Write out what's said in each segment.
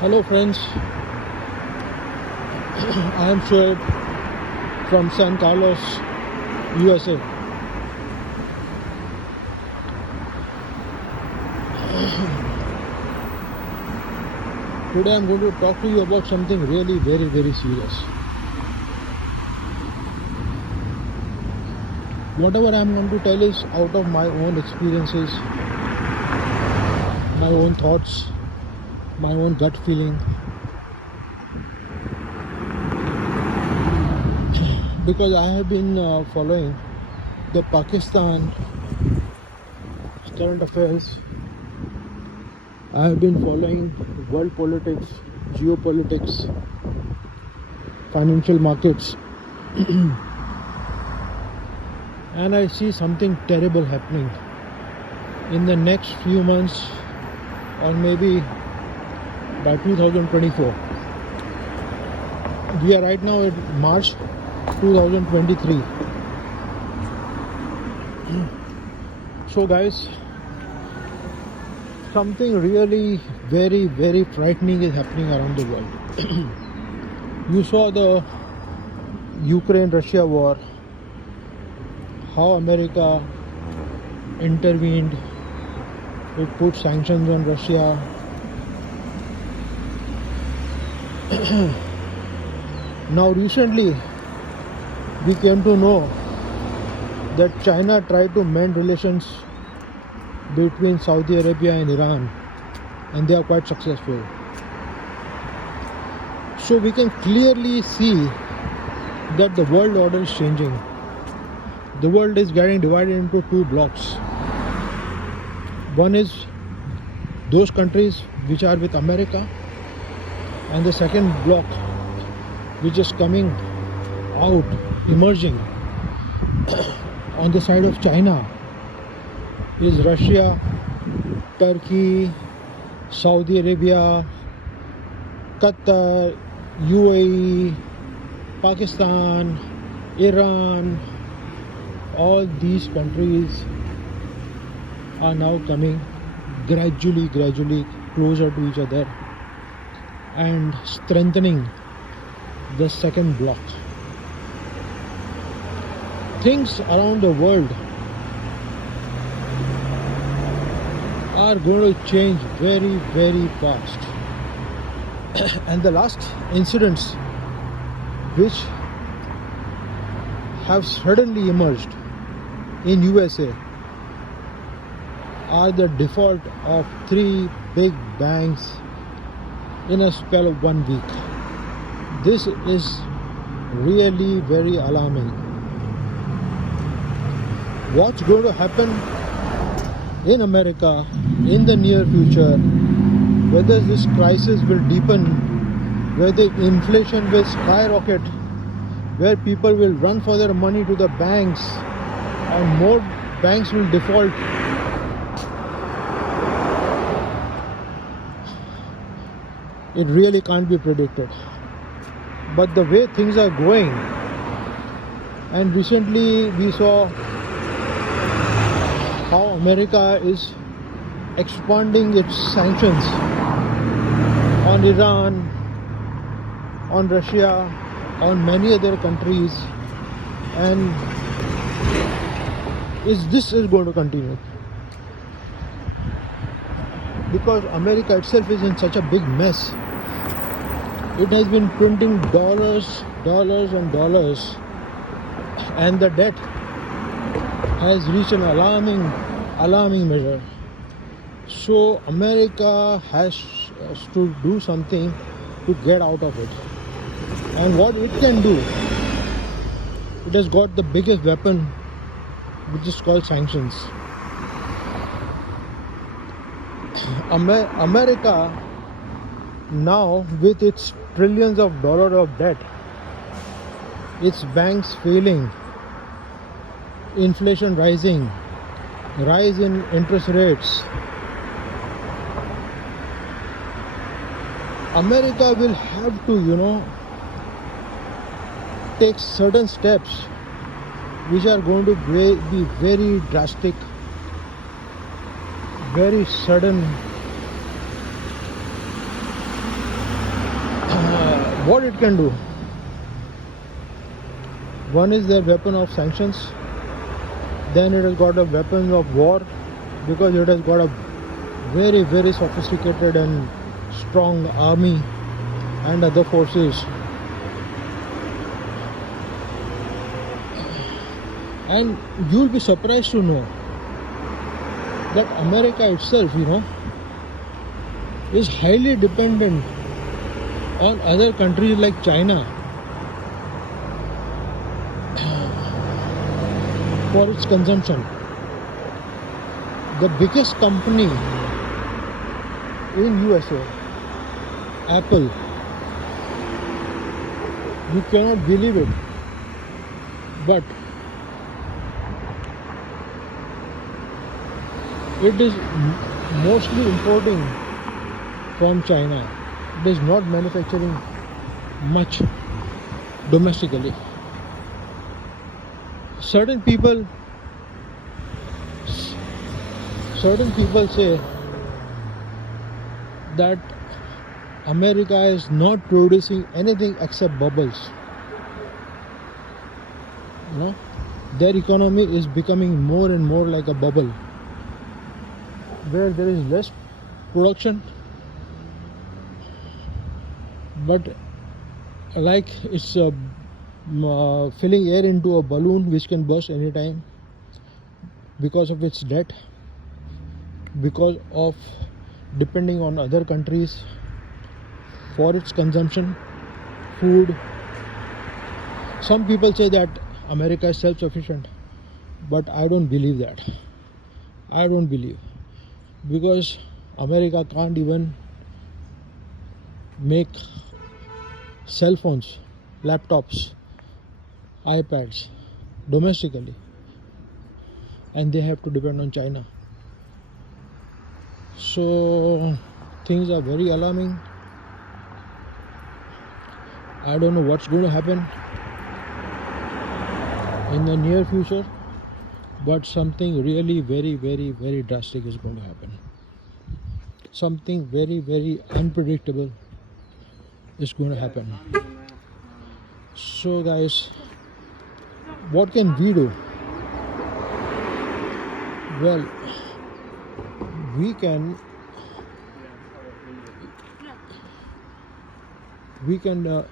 Hello friends, I am Shoaib from San Carlos, USA. Today I am going to talk to you about something really very serious. Whatever I am going to tell is out of my own experiences, my own thoughts, my own gut feeling. Because I have been following the Pakistan current affairs. I have been following world politics, geopolitics, financial markets, and I see something terrible happening in the next few months, or maybe by 2024. We are right now in March 2023. So guys, something really very frightening is happening around the world. You saw the Ukraine-Russia war, how America intervened, it put sanctions on Russia. Now recently we came to know that China tried to mend relations between Saudi Arabia and Iran, and they are quite successful. So we can clearly see that the world order is changing. The world is getting divided into two blocks. One is those countries which are with America, and the second block which is coming out, emerging on the side of China is Russia, Turkey, Saudi Arabia, Qatar, UAE, Pakistan, Iran. All these countries are now coming gradually closer to each other and strengthening the second block. Things around the world are going to change very fast. And the last incidents which have suddenly emerged in USA are the default of 3 big banks in a spell of 1 week. This is really very alarming. What's going to happen in America in the near future, whether this crisis will deepen, whether inflation will skyrocket, where people will run for their money to the banks, or more banks will default. It really can't be predicted. But the way things are going, and recently we saw how America is expanding its sanctions on Iran, on Russia, on many other countries, and this is going to continue because America itself is in such a big mess. It has been printing dollars and dollars, and the debt has reached an alarming measure. So America has to do something to get out of it. And what it can do, it has got the biggest weapon, which is called sanctions. America now, with its trillions of dollars of debt, its banks failing, inflation rising, rise in interest rates, America will have to, take certain steps which are going to be very drastic, very sudden, what it can do. One is their weapon of sanctions, then it has got a weapon of war, because it has got a very, very sophisticated and strong army and other forces. And you'll be surprised to know that America itself, is highly dependent on other countries like China for its consumption. The biggest company in USA, Apple, you cannot believe it, but it is mostly importing from China. It is not manufacturing much domestically. Certain people say that America is not producing anything except bubbles. Their economy is becoming more and more like a bubble, where there is less production, but like it's filling air into a balloon which can burst anytime because of its debt, because of depending on other countries for its consumption, food. Some people say that America is self-sufficient, but I don't believe that. I don't believe, because America can't even make cell phones, laptops, iPads domestically, and they have to depend on China. So things are very alarming. I don't know what's going to happen in the near future, but something really very, very, very drastic is going to happen. Something very, very unpredictable is going to happen. So guys, what can we do? Well, we can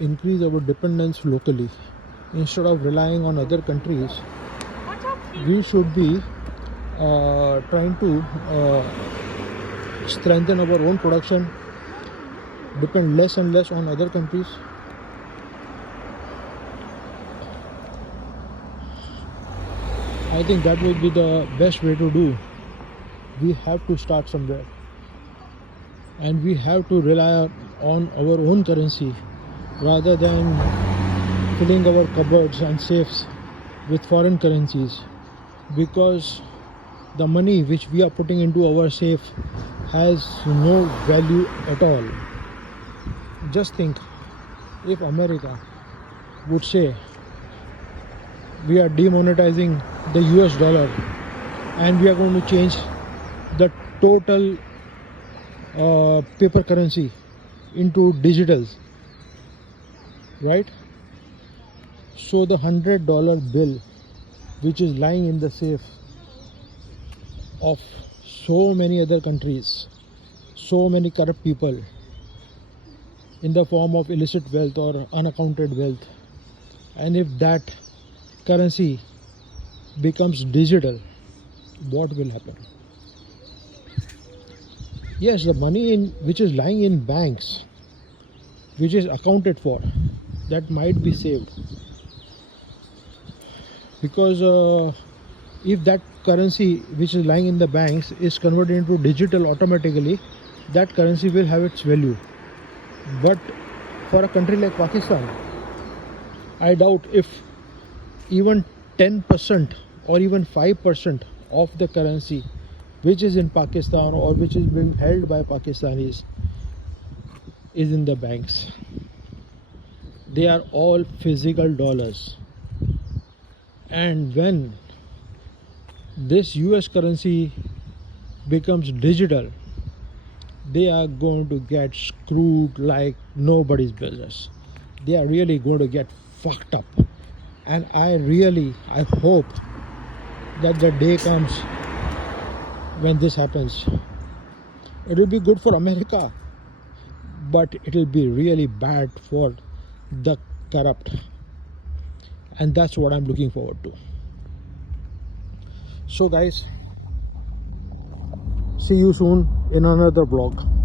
increase our dependence locally. Instead of relying on other countries, we should be trying to strengthen our own production, depend less and less on other countries. I think that would be the best way to do. We have to start somewhere, and we have to rely on our own currency rather than filling our cupboards and safes with foreign currencies, because the money which we are putting into our safe has no value at all. Just think, if America would say we are demonetizing the US dollar and we are going to change the total paper currency into digitals, right? So the $100 bill which is lying in the safe of so many other countries, so many corrupt people, in the form of illicit wealth or unaccounted wealth, and if that currency becomes digital, what will happen? Yes, the money which is lying in banks, which is accounted for, that might be saved, because if that currency which is lying in the banks is converted into digital automatically, that currency will have its value. But for a country like Pakistan, I doubt if even 10% or even 5% of the currency which is in Pakistan or which is being held by Pakistanis is in the banks. They are all physical dollars. And when this US currency becomes digital, they are going to get screwed like nobody's business. They are really going to get fucked up. And I hope that the day comes when this happens. It will be good for America, but it will be really bad for the corrupt. And that's what I'm looking forward to. So guys, see you soon in another vlog.